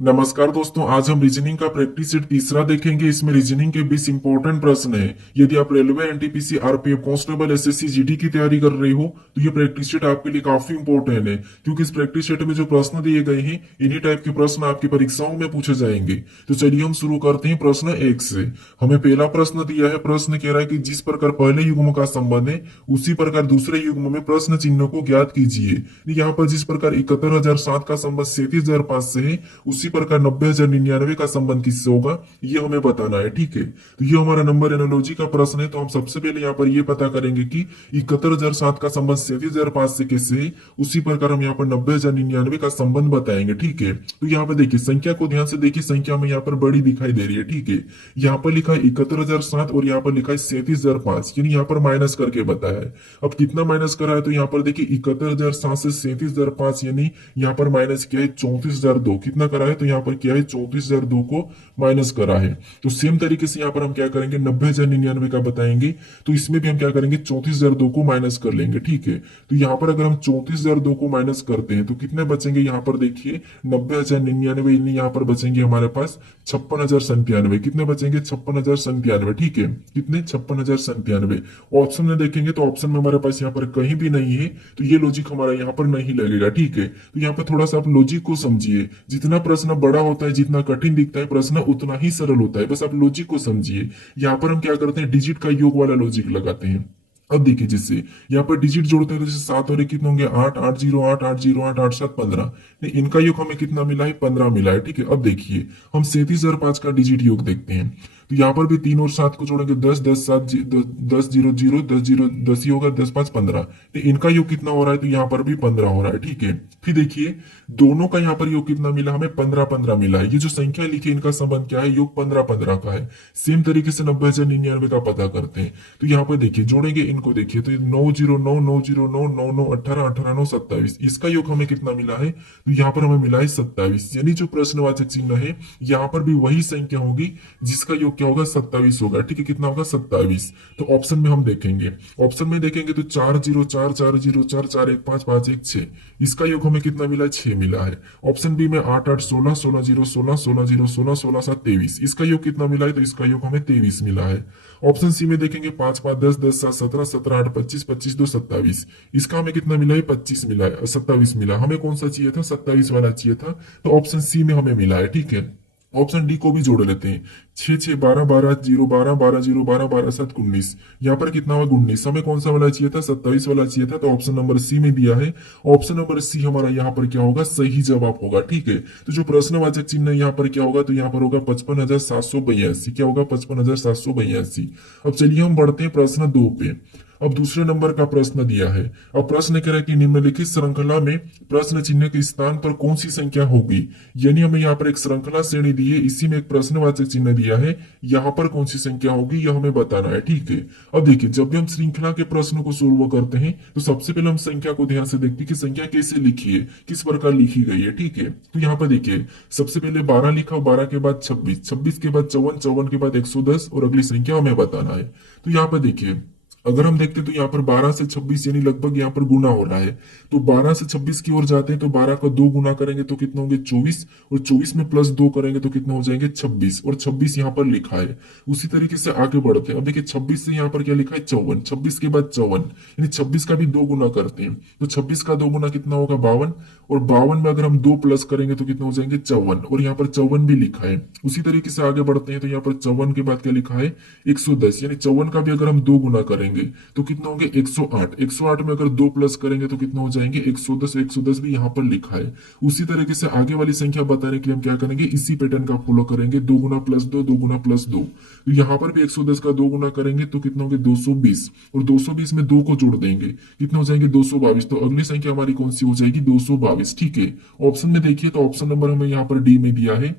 नमस्कार दोस्तों, आज हम रीजनिंग का प्रैक्टिस सेट तीसरा देखेंगे। इसमें रीजनिंग के 20 इंपॉर्टेंट प्रश्न है। यदि आप railway, NTPC, RPF, constable, SSC, GD की तैयारी कर रहे हो तो ये प्रैक्टिस सेट आपके लिए काफी इंपॉर्टेंट है, क्योंकि इस प्रैक्टिस सेट में जो प्रश्न दिए गए हैं इन्हीं टाइप के प्रश्न आपकी परीक्षाओं में पूछे जाएंगे। तो चलिए हम शुरू करते हैं प्रश्न 1 से। हमें पहला प्रश्न दिया है। प्रश्न कह रहा है कि जिस प्रकार पहले युग्म का संबंध है उसी प्रकार दूसरे युग्म में प्रश्न चिन्ह को ज्ञात कीजिए। यहाँ पर जिस प्रकार 71,007 का संबंध 37,005 से है, उसी प्रकार 90,099 का संबंध किससे होगा ये हमें बताना है। ठीक है, तो ये हमारा नंबर एनालॉजी का प्रश्न है। तो हम सबसे पहले यहाँ पर ये पता करेंगे कि 71,007 का संबंध 37,005 से कैसे है, उसी प्रकार हम यहाँ पर 90,099 का संबंध बताएंगे। ठीक है, तो यहाँ पर देखिए संख्या को ध्यान से देखिए, संख्या में यहाँ पर बड़ी दिखाई दे रही है। ठीक है, यहाँ पर लिखा है 71,007 और यहाँ पर लिखा है 37,005, यानी यहाँ पर माइनस करके बताया है। अब कितना माइनस करा है, तो यहाँ पर देखिए 71,007 से 37,005 यानी यहाँ पर माइनस किया है 34,002। कितना करा है, तो यहाँ पर क्या है 34,002 को माइनस करा है। तो सेम तरीके से यहाँ पर हम क्या करेंगे 90,099 का बताएंगे, तो इसमें भी हम क्या करेंगे 34,002 को माइनस कर लेंगे। ठीक है, तो यहाँ पर अगर हम 34,002 को माइनस करते हैं तो कितने बचेंगे, यहाँ पर देखिए 90,099 यानी यहाँ पर बचेंगे हमारे पास 56,097। कितने बचेंगे 56,097। ठीक है, कितने 56,097। ऑप्शन में देखेंगे तो ऑप्शन में हमारे पास यहाँ पर कहीं भी नहीं है, तो ये लॉजिक हमारा यहाँ पर नहीं लगेगा। ठीक है, तो यहाँ पर थोड़ा सा आप लॉजिक को समझिए। जितना प्रश्न बड़ा होता है, जितना कठिन दिखता है प्रश्न, उतना ही सरल होता है। बस आप लॉजिक को समझिए। यहाँ पर हम क्या करते हैं, डिजिट का योग वाला लॉजिक लगाते हैं। अब देखिए, जिससे यहाँ पर डिजिट जोड़ते हैं तो जैसे 7 और 1 कितने होंगे 8, 808, 808, 87, 15। नहीं, इनका योग हमें कितना मिला है 15 मिला है। ठीक है, अब देखिए हम 37,005 का डिजिट योग देखते हैं। तो यहाँ पर भी 3 और 7 को जोड़ेंगे 10, 10 7 10 0 0 10 0 10 ही होगा, 10 5 15। तो इनका योग कितना हो रहा है, तो यहाँ पर भी 15 हो रहा है। ठीक है, फिर देखिए दोनों का यहाँ पर योग कितना मिला हमें 15 15 मिला है। ये जो संख्या लिखी है इनका संबंध क्या है, योग 15 15 का है। सेम तरीके से 90,099 का पता करते हैं। तो यहाँ पर देखिए जोड़ेंगे इनको, देखिए तो 909 909 99 18 18 9 27, इसका योग हमें कितना मिला है, तो यहाँ पर हमें मिला है 27। यानी जो प्रश्नवाचक चिन्ह है यहाँ पर भी वही संख्या होगी जिसका योग क्या होगा 27 होगा। ठीक है, कितना होगा 27। तो ऑप्शन में हम देखेंगे, ऑप्शन में देखेंगे तो 404 404 4 1 5 5 1 6, इसका योग हमें कितना मिला है 6 मिला है। ऑप्शन बी में 8 8 16 16 0 16 16 0 16 16 7 23, इसका योग कितना मिला है, तो इसका योग हमें 23 मिला है। ऑप्शन सी में देखेंगे 5 5 10 10 7 17 17 8 25 25 2 27, इसका हमें कितना मिला है 25 मिला है, 27 मिला। हमें कौन सा चाहिए था, 27 वाला चाहिए था, तो ऑप्शन सी में हमें मिला है। ठीक है, ऑप्शन डी को भी जोड़ लेते हैं। 6 6 12 12 0 12 12 0 12 12 7 19, यहाँ पर कितना हुआ 19। हमें कौन सा वाला चाहिए था, 27 वाला चाहिए था, तो ऑप्शन नंबर सी में दिया है। ऑप्शन नंबर सी हमारा यहाँ पर क्या होगा, सही जवाब होगा। ठीक है, तो जो प्रश्नवाचक चिन्ह यहाँ पर क्या होगा, तो यहाँ पर होगा 55,782। क्या होगा 55,782। अब चलिए हम बढ़ते हैं प्रश्न 2 पे। अब दूसरे नंबर का प्रश्न दिया है। अब प्रश्न कह रहा है कि निम्नलिखित श्रृंखला में प्रश्न चिन्ह के स्थान पर कौन सी संख्या होगी। यानी हमें यहाँ पर एक श्रृंखला श्रेणी दी है, इसी में एक प्रश्नवाचक चिन्ह दिया है, यहाँ पर कौन सी संख्या होगी यह हमें बताना है। ठीक है, अब देखिए जब भी हम श्रृंखला के प्रश्नों को सोल्व करते हैं तो सबसे पहले हम संख्या को ध्यान से देखते हैं कि संख्या कैसे लिखी है, किस प्रकार लिखी गई है। ठीक है, तो यहाँ पर देखिए सबसे पहले 12 लिखा, 12 के बाद 26, 26 के बाद 54, 54 के बाद 110 और अगली संख्या हमें बताना है। तो यहाँ पर देखिए अगर हम देखते तो यहाँ पर 12 से 26 यानी लगभग यहाँ पर गुना हो रहा है। तो 12 से 26 की ओर जाते हैं तो 12 का 2 गुना करेंगे तो कितना होंगे 24, और 24 में प्लस 2 करेंगे तो कितना हो जाएंगे 26, और 26 यहाँ पर लिखा है। उसी तरीके से आगे बढ़ते हैं। अब देखिए 26 से यहाँ पर क्या लिखा है 54, 26 के बाद 54 यानी 26 का भी 2 गुना करते हैं तो 26 का 2 गुना कितना होगा 52, और 52 में अगर हम 2 प्लस करेंगे तो कितना हो जाएंगे 54, और यहाँ पर 54 भी लिखा है। उसी तरीके से आगे बढ़ते हैं तो यहाँ पर 54 के बाद क्या लिखा है 110, यानी 54 का भी अगर हम 2 गुना करेंगे तो कितना होंगे 108, 108 में अगर 2 प्लस करेंगे तो कितना हो जाएंगे 110, 110 भी यहाँ पर लिखा है। उसी तरीके से आगे वाली संख्या बताने के लिए हम क्या करेंगे, इसी पैटर्न का फॉलो करेंगे, 2 गुना प्लस 2, 2 गुना प्लस 2। तो यहाँ पर भी 110 का 2 गुना करेंगे तो कितना होंगे 220, और 220 में 2 को जोड़ देंगे कितना हो जाएंगे 222। तो अगली संख्या हमारी कौन सी हो जाएगी 222। ठीक है, ऑप्शन में देखिए तो ऑप्शन नंबर हमें यहाँ पर डी में दिया है,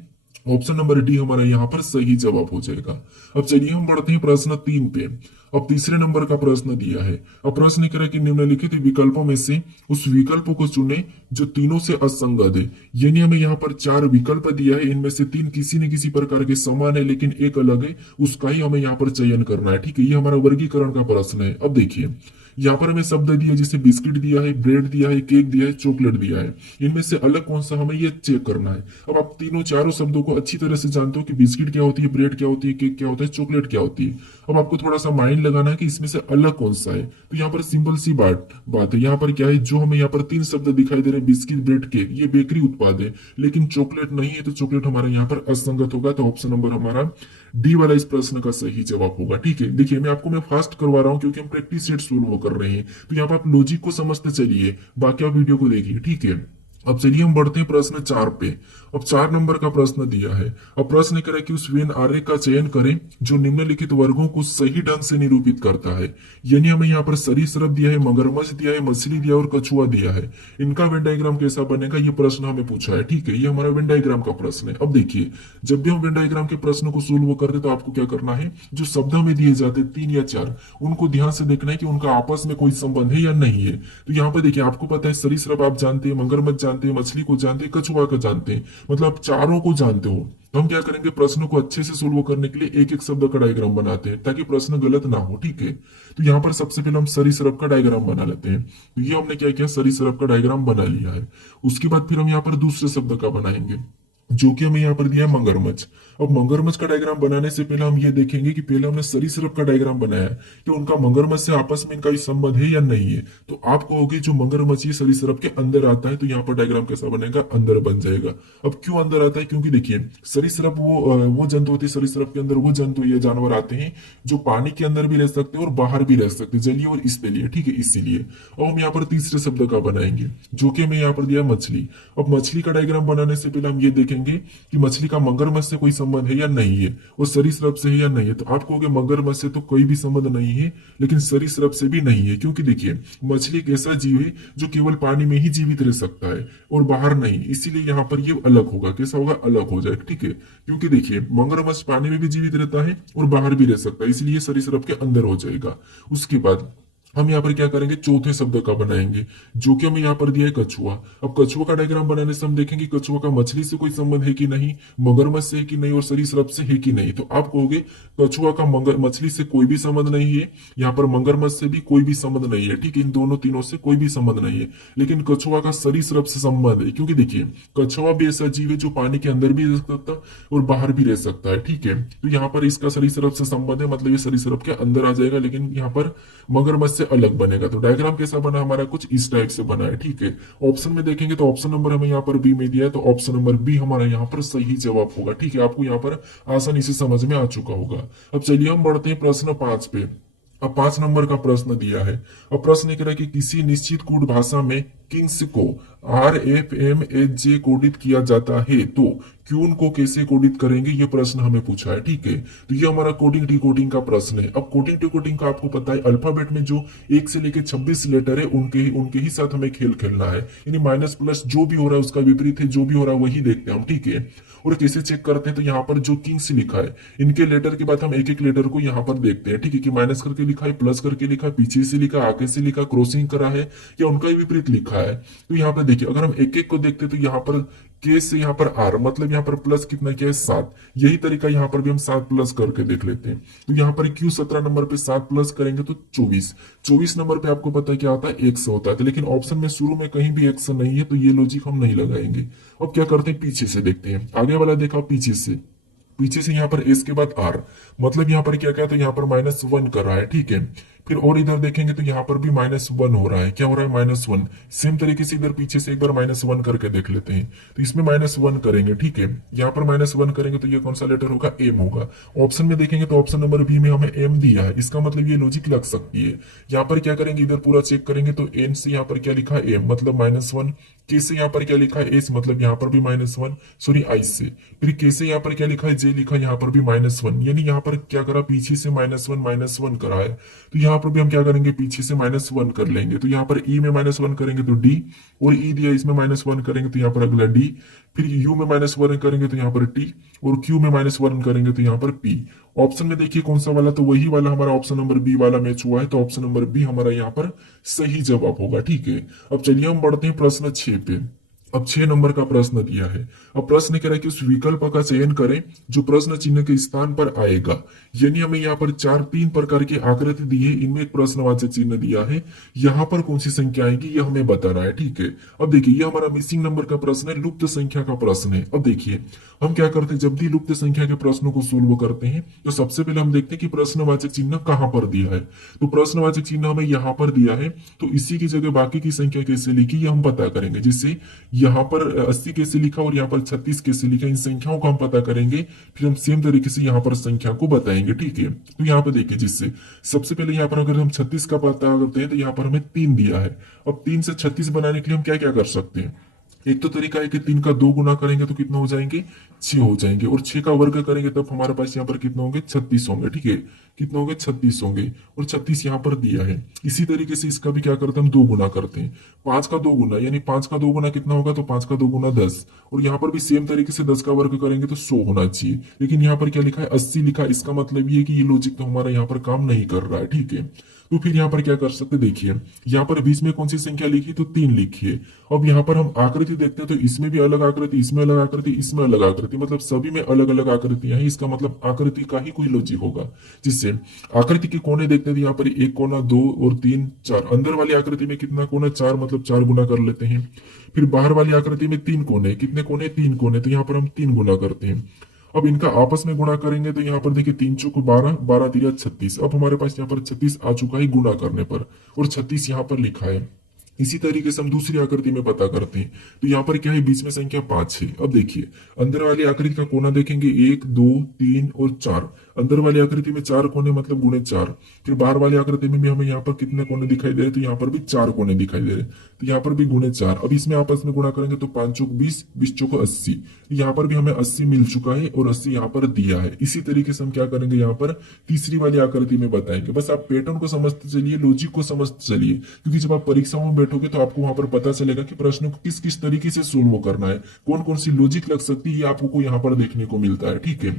ऑप्शन नंबर डी हमारा यहाँ पर सही जवाब हो जाएगा। अब चलिए हम बढ़ते हैं प्रश्न 3 पे। अब तीसरे नंबर का प्रश्न दिया है। अब प्रश्न कह रहा है कि निम्नलिखित विकल्पों में से उस विकल्प को चुने जो तीनों से असंगत है। यानी हमें यहाँ पर 4 विकल्प दिया है, इनमें से 3 किसी न किसी प्रकार के समान है लेकिन एक अलग है, उसका ही हमें यहाँ पर चयन करना है। ठीक है, ये हमारा वर्गीकरण का प्रश्न है। अब देखिए यहाँ पर हमें शब्द दिया है, जैसे बिस्किट दिया है, ब्रेड दिया है, केक दिया है, चॉकलेट दिया है। इनमें से अलग कौन सा, हमें ये चेक करना है। अब आप तीनों चारों शब्दों को अच्छी तरह से जानते हो कि बिस्किट क्या होती है, ब्रेड क्या होती है, केक क्या होता है, चॉकलेट क्या होती है। अब आपको थोड़ा सा माइंड लगाना है कि इसमें से अलग कौन सा है। तो यहाँ पर सिंपल सी बात है। यहाँ पर क्या है, जो हमें यहाँ पर तीन शब्द दिखाई दे रहे हैं, बिस्किट, ब्रेड, केक, ये बेकरी उत्पाद है, लेकिन चॉकलेट नहीं है। तो चॉकलेट हमारा यहाँ पर असंगत होगा। तो ऑप्शन नंबर हमारा डी वाला इस प्रश्न का सही जवाब होगा। ठीक है, देखिए मैं फास्ट करवा रहा हूँ क्योंकि हम प्रैक्टिस सेट सोल्व कर रहे हैं। तो यहाँ पर आप लॉजिक को समझते चलिए, बाकी आप वीडियो को देखिए। ठीक है, अब चलिए हम बढ़ते हैं प्रश्न 4 पे। अब 4 नंबर का प्रश्न दिया है। अब प्रश्न कह रहा है कि उस वेन आरेख का चयन करें जो निम्नलिखित वर्गों को सही ढंग से निरूपित करता है। यानी हमें यहाँ पर सरीसृप दिया है, मगरमच्छ दिया है, मछली दिया है और कछुआ दिया है। इनका वेन डायग्राम कैसा बनेगा, ये प्रश्न हमें पूछा है। ठीक है, ये हमारा वेन डायग्राम का प्रश्न है। अब देखिए, जब भी हम वेन डायग्राम के प्रश्न को सोल्व करते तो आपको क्या करना है, जो शब्द में दिए जाते 3 या 4, उनको ध्यान से देखना है कि उनका आपस में कोई संबंध है या नहीं है। तो यहाँ पर देखिए, आपको पता है सरीसृप आप जानते हैं, मगरमच्छ जानते हैं, मछली को जानते हैं, कछुआ को जानते हैं, मतलब आप चारों को जानते हो। तो हम क्या करेंगे, प्रश्न को अच्छे से सोल्व करने के लिए एक एक शब्द का डायग्राम बनाते हैं ताकि प्रश्न गलत ना हो। ठीक है, तो यहाँ पर सबसे पहले हम सरीसृप का डायग्राम बना लेते हैं। तो ये हमने क्या किया, सरीसृप का डायग्राम बना लिया है। उसके बाद फिर हम यहाँ पर दूसरे शब्द का बनाएंगे, जो कि हमें यहाँ पर दिया है मगरमच्छ। अब मगरमच्छ का डायग्राम बनाने से पहले हम ये देखेंगे कि पहले हमने सरीसृप का डायग्राम बनाया है कि उनका मगरमच्छ से आपस में इनका कोई संबंध है या नहीं है। तो आप कहोगे जो मगरमच्छ ये सरीसृप के अंदर आता है, तो यहाँ पर डायग्राम कैसा बनेगा, अंदर बन जाएगा। अब क्यों अंदर आता है, क्योंकि देखिए सरीसृप वो जंतु होते हैं, सरीसृप के अंदर वो जंतु या जानवर आते हैं जो पानी के अंदर भी रह सकते हैं और बाहर भी रह सकते हैं, जलीय और स्थलीय। ठीक है, इसीलिए। और हम यहाँ पर तीसरे शब्द का बनाएंगे, जो कि हमें यहाँ पर दिया मछली। अब मछली का डायग्राम बनाने से पहले हम ये देखेंगे कि मछली का मगरमच्छ से कोई संबंध है या नहीं है, वो सरीसृप से है या नहीं है। तो आप कहोगे मगरमच्छ से तो कोई भी संबंध नहीं है, लेकिन सरीसृप से भी नहीं है, क्योंकि देखिए मछली एक ऐसा जीव है जो केवल पानी में ही जीवित रह सकता है और बाहर नहीं। इसीलिए यहाँ पर ये अलग होगा। कैसा होगा, अलग हो जाएगा। ठीक है, क्योंकि देखिए मगरमच्छ पानी में भी जीवित रहता है और बाहर भी रह सकता है, इसलिए सरीसृप के अंदर हो जाएगा। उसके बाद हम यहाँ पर क्या करेंगे, चौथे शब्द का बनाएंगे, जो कि हमें यहाँ पर दिया है कछुआ। अब कछुआ का डायग्राम बनाने से हम देखेंगे कछुआ का मछली से कोई संबंध है कि नहीं, मगरमच्छ से है कि नहीं और सरीसृप से है कि नहीं। तो आप कहोगे कछुआ का मछली से कोई भी संबंध नहीं है, यहाँ पर मगरमच्छ से भी कोई भी संबंध नहीं है। ठीक है, इन दोनों तीनों से कोई भी संबंध नहीं है, लेकिन कछुआ का सरीसृप से संबंध है, क्योंकि देखिए कछुआ भी ऐसा जीव है जो पानी के अंदर भी रह सकता है और बाहर भी रह सकता है। ठीक है, तो यहाँ पर इसका सरीसृप से संबंध है, मतलब ये सरीसृप के अंदर आ जाएगा, लेकिन यहाँ पर मगरमच्छ से अलग बनेगा। तो डायग्राम कैसा बना हमारा, कुछ इस टाइप से बना है। ठीक है, ऑप्शन में देखेंगे तो ऑप्शन नंबर हमें यहाँ पर बी में दिया है, तो ऑप्शन नंबर बी हमारा यहाँ पर सही जवाब होगा। ठीक है, आपको यहाँ पर आसानी से समझ में आ चुका होगा। अब चलिए हम बढ़ते हैं प्रश्न 5 पे। अब 5 नंबर का प्रश्न दिया है। अब प्रश्न ये कह रहा है कि किसी निश्चित कोड भाषा में किंग्स को RFMHJ कोडित किया जाता है, तो क्यून को कैसे कोडित करेंगे, ये प्रश्न हमें पूछा है। ठीक है, तो ये हमारा कोडिंग डिकोडिंग का प्रश्न है। अब कोडिंग डिकोडिंग का आपको पता है, अल्फाबेट में जो 1 से लेकर 26 लेटर है उनके ही साथ हमें खेल खेलना है। यानी माइनस प्लस जो भी हो रहा है उसका विपरीत है, जो भी हो रहा है वही देखते हैं हम। ठीक है, और कैसे चेक करते हैं, तो यहाँ पर जो किंग्स लिखा है इनके लेटर के बाद हम एक एक लेटर को यहाँ पर देखते हैं। ठीक है, कि माइनस करके लिखा है, प्लस करके लिखा है, पीछे से लिखा, आगे से लिखा, क्रॉसिंग करा है या उनका ही विपरीत लिखा है। तो यहाँ पर देखिए, अगर हम एक एक को देखते तो यहाँ पर के से यहाँ पर आर, मतलब यहाँ पर प्लस कितना किया है, 7। यही तरीका यहाँ पर भी हम 7 प्लस करके देख लेते हैं। तो यहाँ पर क्यू 17 नंबर पे 7 प्लस करेंगे तो 24 नंबर पे आपको पता है क्या आता है, एक्स होता है। तो लेकिन ऑप्शन में शुरू में कहीं भी एक्स नहीं है, तो ये लॉजिक हम नहीं लगाएंगे। अब क्या करते हैं, पीछे से देखते हैं। आगे वाला देखा, पीछे से यहाँ पर एस के बाद आर, मतलब यहाँ पर क्या क्या, तो यहाँ पर -1 कर रहा है। ठीक है, फिर और इधर देखेंगे तो यहाँ पर भी -1 हो रहा है। क्या हो रहा है, -1। सेम तरीके से इधर पीछे से एक बार -1 करके देख लेते हैं। तो इसमें -1 करेंगे। ठीक है, यहाँ पर -1 करेंगे तो ये कौन सा लेटर होगा, एम होगा। ऑप्शन में देखेंगे तो ऑप्शन नंबर बी में हमें एम दिया है, इसका मतलब ये लॉजिक लग सकती है। यहाँ पर क्या करेंगे, इधर पूरा चेक करेंगे तो एन से यहाँ पर क्या लिखा है, एम मतलब -1। के से यहाँ पर क्या लिखा है, एस मतलब यहाँ पर भी -1, सॉरी आई से। फिर के से यहाँ पर क्या लिखा है, जे लिखा है, यहाँ पर भी -1। यानी यहाँ पर क्या करा, पीछे से -1 करा है। तो यहाँ पर भी हम क्या करेंगे, पीछे से -1 कर लेंगे। तो यहाँ पर ई में -1 करेंगे तो डी, और ई दिया इसमें -1 करेंगे तो यहाँ पर अगला डी। फिर यू में -1 करेंगे तो यहाँ पर टी, और क्यू में -1 करेंगे तो यहाँ पर पी। ऑप्शन में देखिए कौन सा वाला, तो वही वाला हमारा ऑप्शन नंबर बी वाला मैच हुआ है। तो ऑप्शन नंबर बी हमारा यहाँ पर सही जवाब होगा। ठीक है, अब चलिए हम बढ़ते हैं प्रश्न 6 पे। अब 6 नंबर का प्रश्न दिया है। अब प्रश्न कह रहा है कि उस विकल्प का चयन करें जो प्रश्न चिन्ह के स्थान पर आएगा। यानी हमें यहाँ पर चार तीन प्रकार की आकृति दी है, इनमें एक प्रश्नवाचक चिन्ह दिया है, यहाँ पर कौन सी संख्या आएगी ये हमें बताना है। ठीक है, अब देखिए ये हमारा मिसिंग नंबर का प्रश्न है, लुप्त संख्या का प्रश्न है। अब देखिए हम क्या करते हैं, जब भी लुप्त संख्या के प्रश्नों को सोल्व करते हैं तो सबसे पहले हम देखते हैं कि प्रश्नवाचक चिन्ह कहाँ पर दिया है। तो प्रश्नवाचक चिन्ह हमें यहाँ पर दिया है, तो इसी की जगह बाकी की संख्या कैसे लिखी ये हम पता करेंगे। जिससे यहाँ पर 80 कैसे लिखा और यहाँ पर 36 कैसे लिखा, इन संख्याओं को हम पता करेंगे, फिर हम सेम तरीके से यहाँ पर संख्या को बताएंगे। ठीक है, तो यहाँ पर देखिए, जिससे सबसे पहले यहाँ पर अगर हम 36 का पता करते हैं तो यहाँ पर हमें 3 दिया है। अब 3 से 36 बनाने के लिए हम क्या क्या कर सकते हैं। एक तो तरीका है कि 3 का 2 गुना करेंगे तो कितना हो जाएंगे, 6 हो जाएंगे, और 6 का वर्ग करेंगे तब हमारे पास यहाँ पर कितना होंगे, 36 होंगे। ठीक है, कितना होंगे, 36 होंगे, और 36 यहाँ पर दिया है। इसी तरीके से इसका भी क्या करते हैं, हम 2 गुना करते हैं। 5 का 2 गुना, यानी 5 का 2 गुना कितना होगा, तो 5 का 2 गुना 10, और यहाँ पर भी सेम तरीके से 10 का वर्ग करेंगे तो 100 होना चाहिए। लेकिन यहाँ पर क्या लिखा है, 80 लिखा है। इसका मतलब ये है कि ये लॉजिक तो हमारा यहाँ पर काम नहीं कर रहा है। ठीक है, तो फिर यहाँ पर क्या कर सकते, देखिए यहाँ पर बीच में कौन सी संख्या लिखी, तो 3 लिखी है। अब यहाँ पर हम आकृति देखते हैं तो इसमें भी अलग आकृति, इसमें अलग आकृति, इसमें अलग आकृति, मतलब सभी में अलग अलग आकृतियां हैं। इसका मतलब आकृति का ही कोई लॉजिक होगा। जिससे आकृति के कोने देखते हैं तो यहाँ पर एक कोना, 2 और 3 4। अंदर वाली आकृति में कितना कोना, 4, मतलब 4 गुना कर लेते हैं। फिर बाहर वाली आकृति में 3 कोने, कितने कोने, 3 कोने, तो यहाँ पर हम 3 गुना करते हैं। अब इनका आपस में गुणा करेंगे तो यहाँ पर देखिए 3 चौक 12, 12 तिया 36। अब हमारे पास यहाँ पर 36 आ चुका है गुणा करने पर, और 36 यहाँ पर लिखा है। इसी तरीके से हम दूसरी आकृति में पता करते हैं, तो यहाँ पर क्या है, बीच में संख्या 5 है। अब देखिए अंदर वाली आकृति का कोना देखेंगे, 1 2 3 और 4। अंदर वाली आकृति में 4 कोने, मतलब गुणे 4। फिर बाहर वाली आकृति में भी हमें यहाँ पर कितने कोने दिखाई दे रहे, तो यहाँ पर भी 4 कोने दिखाई दे रहे, तो यहाँ पर भी गुणे 4। अब इसमें आपस में गुणा करेंगे तो 5 चौक 20, 20 चौक 80। यहाँ पर भी हमें 80 मिल चुका है, और 80 यहाँ पर दिया है। इसी तरीके से हम क्या करेंगे, यहाँ पर तीसरी वाली आकृति में बताएंगे। बस आप पैटर्न को समझते चलिए, लॉजिक को समझते चलिए, क्योंकि जब आप परीक्षाओं में बैठोगे तो आपको वहां पर पता चलेगा कि प्रश्नों को किस किस तरीके से सोल्व करना है, कौन कौन सी लॉजिक लग सकती है, ये आपको यहाँ पर देखने को मिलता है। ठीक है,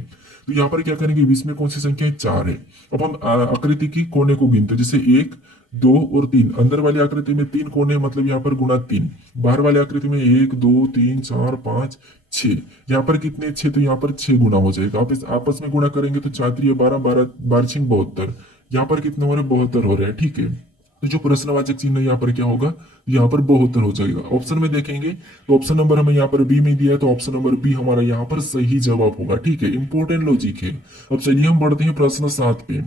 तो यहाँ पर क्या करेंगे, बीच में कौन सी संख्या है, 4 है। अब हम आकृति की कोने को गिनते हैं, जैसे 1 2 और 3। अंदर वाली आकृति में 3 कोने, मतलब यहाँ पर गुना 3। बाहर वाली आकृति में 1 2 3 4 5 6। यहाँ पर कितने, 6, तो यहाँ पर 6 गुना हो जाएगा। आप इस आपस में गुणा करेंगे तो 4 3 12, 12 12 6 72। यहाँ पर कितने हो रहे, 72 हो रहे हैं। ठीक है, तो जो प्रश्नवाचक चिन्ह यहाँ पर क्या होगा, यहाँ पर 72 हो जाएगा। ऑप्शन में देखेंगे तो ऑप्शन नंबर हमें यहाँ पर बी में दिया है, तो ऑप्शन नंबर बी हमारा यहाँ पर सही जवाब होगा। ठीक है, इंपॉर्टेंट लॉजिक है। अब चलिए हम बढ़ते हैं प्रश्न 7 पे।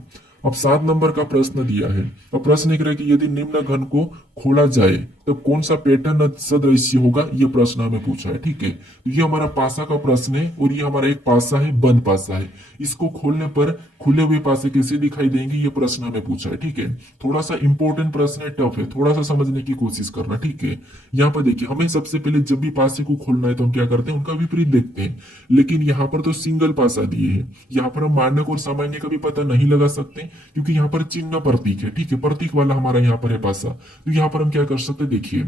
अब 7 नंबर का प्रश्न दिया है। अब प्रश्न एक रहा है कि यदि निम्न घन को खोला जाए तो कौन सा पैटर्न सदृश्य होगा, ये प्रश्न हमें पूछा है। ठीक है, तो ये हमारा पासा का प्रश्न है, और ये हमारा एक पासा है, बंद पासा है। इसको खोलने पर खुले हुए पासे कैसे दिखाई देंगे, ये प्रश्न हमें पूछा है। ठीक है, थोड़ा सा इंपॉर्टेंट प्रश्न है, टफ है, थोड़ा सा समझने की कोशिश करना। ठीक है, यहाँ पर देखिए हमें सबसे पहले जब भी पासे को खोलना है तो हम क्या करते हैं, उनका विपरीत देखते हैं। लेकिन यहाँ पर तो सिंगल पासा दिए है, यहाँ पर हम मानक और सामान्य का भी पता नहीं लगा सकते, क्योंकि यहाँ पर चिन्ह प्रतीक है। ठीक है, प्रतीक वाला हमारा यहाँ पर है पासा। तो यहाँ पर हम क्या कर सकते हैं, देखिए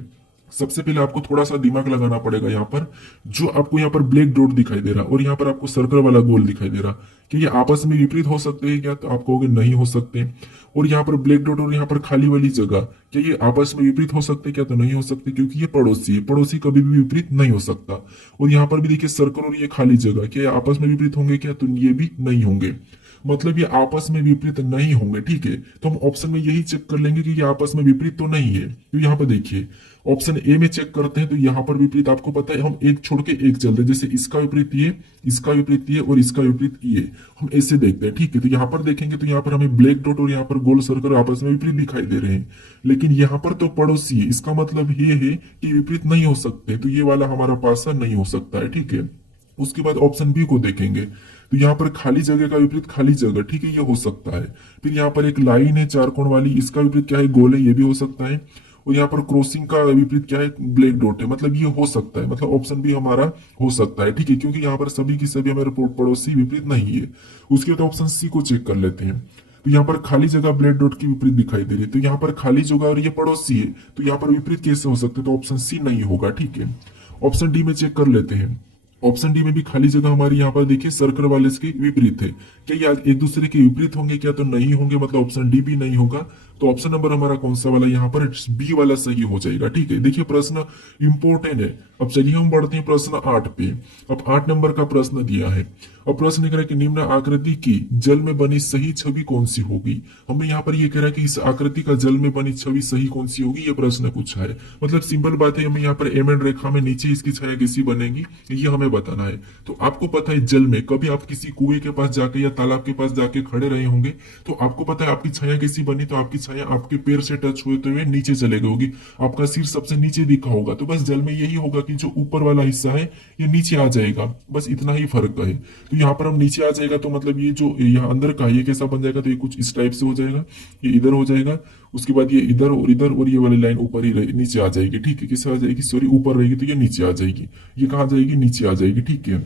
सबसे पहले आपको थोड़ा सा दिमाग लगाना पड़ेगा। यहाँ पर जो आपको यहाँ पर ब्लैक डॉट दिखाई दे रहा, और यहाँ पर आपको सर्कल वाला गोल दिखाई दे रहा, कि ये आपस में विपरीत हो सकते हैं क्या, तो आप कहोगे नहीं हो सकते। और यहाँ पर ब्लैक डॉट और यहाँ पर खाली वाली जगह, क्या ये आपस में विपरीत हो सकते क्या, तो नहीं हो सकते, क्योंकि ये पड़ोसी है, पड़ोसी कभी भी विपरीत नहीं हो सकता। और यहाँ पर भी देखिए सर्कल और ये खाली जगह, क्या ये आपस में विपरीत होंगे क्या, तो ये भी नहीं होंगे, मतलब ये आपस में विपरीत नहीं होंगे। ठीक है, तो हम ऑप्शन में यही चेक कर लेंगे कि ये आपस में विपरीत तो नहीं है। तो यहाँ पर देखिए ऑप्शन ए में चेक करते हैं, तो यहाँ पर विपरीत आपको पता है, हम एक छोड़ के एक चलते हैं, जैसे इसका विपरीत ये, इसका विपरीत ये, और इसका विपरीत ये, हम ऐसे देखते हैं। ठीक है, तो यहाँ पर देखेंगे तो यहाँ पर हमें ब्लैक डॉट और यहाँ पर गोल सर्कल आपस में विपरीत दिखाई दे रहे हैं, लेकिन यहाँ पर तो पड़ोसी है, इसका मतलब ये है कि विपरीत नहीं हो सकते, तो ये वाला हमारा पासा नहीं हो सकता है। ठीक है, उसके बाद ऑप्शन बी को देखेंगे, तो यहाँ पर खाली जगह का विपरीत खाली जगह, ठीक है, ये हो सकता है। फिर यहाँ पर एक लाइन है चार कोण वाली, इसका विपरीत क्या है, गोल है, ये भी हो सकता है। और यहाँ पर क्रॉसिंग का विपरीत क्या है, ब्लैक डॉट है, मतलब ये हो सकता है, मतलब ऑप्शन भी हमारा हो सकता है। ठीक है, क्योंकि यहाँ पर सभी की सभी हमारे पड़ोसी विपरीत नहीं है। उसके बाद ऑप्शन सी को चेक कर लेते हैं, तो यहाँ पर खाली जगह ब्लैक डॉट की विपरीत दिखाई दे रही है, तो यहाँ पर खाली जगह और ये पड़ोसी है, तो यहाँ पर विपरीत कैसे हो सकते, तो ऑप्शन सी नहीं होगा। ठीक है, ऑप्शन डी में चेक कर लेते हैं। ऑप्शन डी में भी खाली जगह हमारी यहाँ पर देखिए सर्कल वाले के विपरीत है, क्या ये एक दूसरे के विपरीत होंगे क्या, तो नहीं होंगे, मतलब ऑप्शन डी भी नहीं होगा। तो ऑप्शन नंबर हमारा कौन सा वाला यहाँ पर बी वाला सही हो जाएगा। ठीक है, देखिए प्रश्न इंपॉर्टेंट है। अब चलिए हम बढ़ते हैं प्रश्न 8 पे। अब 8 नंबर का प्रश्न दिया है। अब प्रश्न कह रहा है कि निम्न आकृति की जल में बनी सही छवि कौन सी होगी। हमें यहाँ पर ये कह रहा है कि इस आकृति का जल में बनी छवि सही कौन सी होगी, ये प्रश्न पूछा है। मतलब सिंपल बात है, हमें यहाँ पर एम एंड रेखा में नीचे इसकी छाया कैसी बनेगी ये हमें बताना है। तो आपको पता है जल में कभी आप किसी कुएं के पास जाके या तालाब के पास जाके खड़े रहे होंगे, तो आपको पता है आपकी छाया कैसी बनी, तो आपकी छाया आपके पैर से टच होते हुए नीचे चले गई होगी, आपका सिर सबसे नीचे दिखा होगा। तो बस जल में यही होगा कि जो ऊपर वाला हिस्सा है ये नीचे आ जाएगा, बस इतना ही फर्क है। तो यहाँ पर हम नीचे आ जाएगा तो मतलब ये जो यहाँ अंदर का ये कैसा बन जाएगा, तो ये कुछ इस टाइप से हो जाएगा, ये इधर हो जाएगा, उसके बाद ये इधर और ये वाली लाइन ऊपर ही नीचे आ जाएगी। ठीक है, किससे आ जाएगी, सॉरी ऊपर रहेगी तो ये नीचे आ जाएगी, ये कहाँ जाएगी, नीचे आ जाएगी। ठीक है,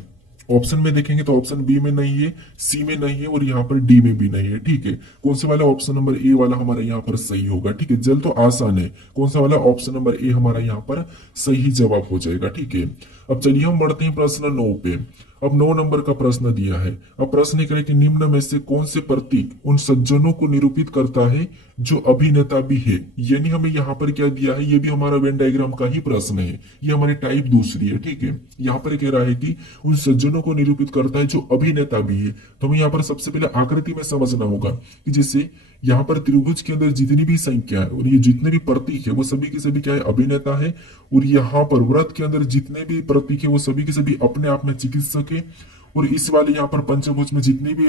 ऑप्शन में देखेंगे तो ऑप्शन बी में नहीं है, सी में नहीं है और यहाँ पर डी में भी नहीं है। ठीक है, कौन से वाला, ऑप्शन नंबर ए वाला हमारा यहाँ पर सही होगा। ठीक है, जल तो आसान है, कौन सा वाला, ऑप्शन नंबर ए हमारा यहाँ पर सही जवाब हो जाएगा। ठीक है, अब चलिए हम बढ़ते हैं प्रश्न 9 पे। अब 9 नंबर का प्रश्न दिया है। अब प्रश्न करें कि निम्न में से कौन से प्रतीक उन सज्जनों को निरूपित करता है जो अभिनेता भी है। यानी हमें यहाँ पर क्या दिया है, ये भी हमारा वेन डायग्राम का ही प्रश्न है, ये हमारी टाइप दूसरी है। ठीक है, यहाँ पर कह रहा है कि उन सज्जनों को निरूपित करता है जो अभिनेता भी है। तो हमें यहाँ पर सबसे पहले आकृति में समझना होगा कि जैसे यहाँ पर त्रिभुज के अंदर जितनी भी संख्या है और ये जितने भी प्रतीक है वो सभी के सभी क्या है, अभिनेता है। और यहाँ पर वृत्त के अंदर जितने भी प्रतीक है वो सभी के सभी अपने आप में चिकित्सक है। और इस वाले यहाँ पर पंचभुज में जितने भी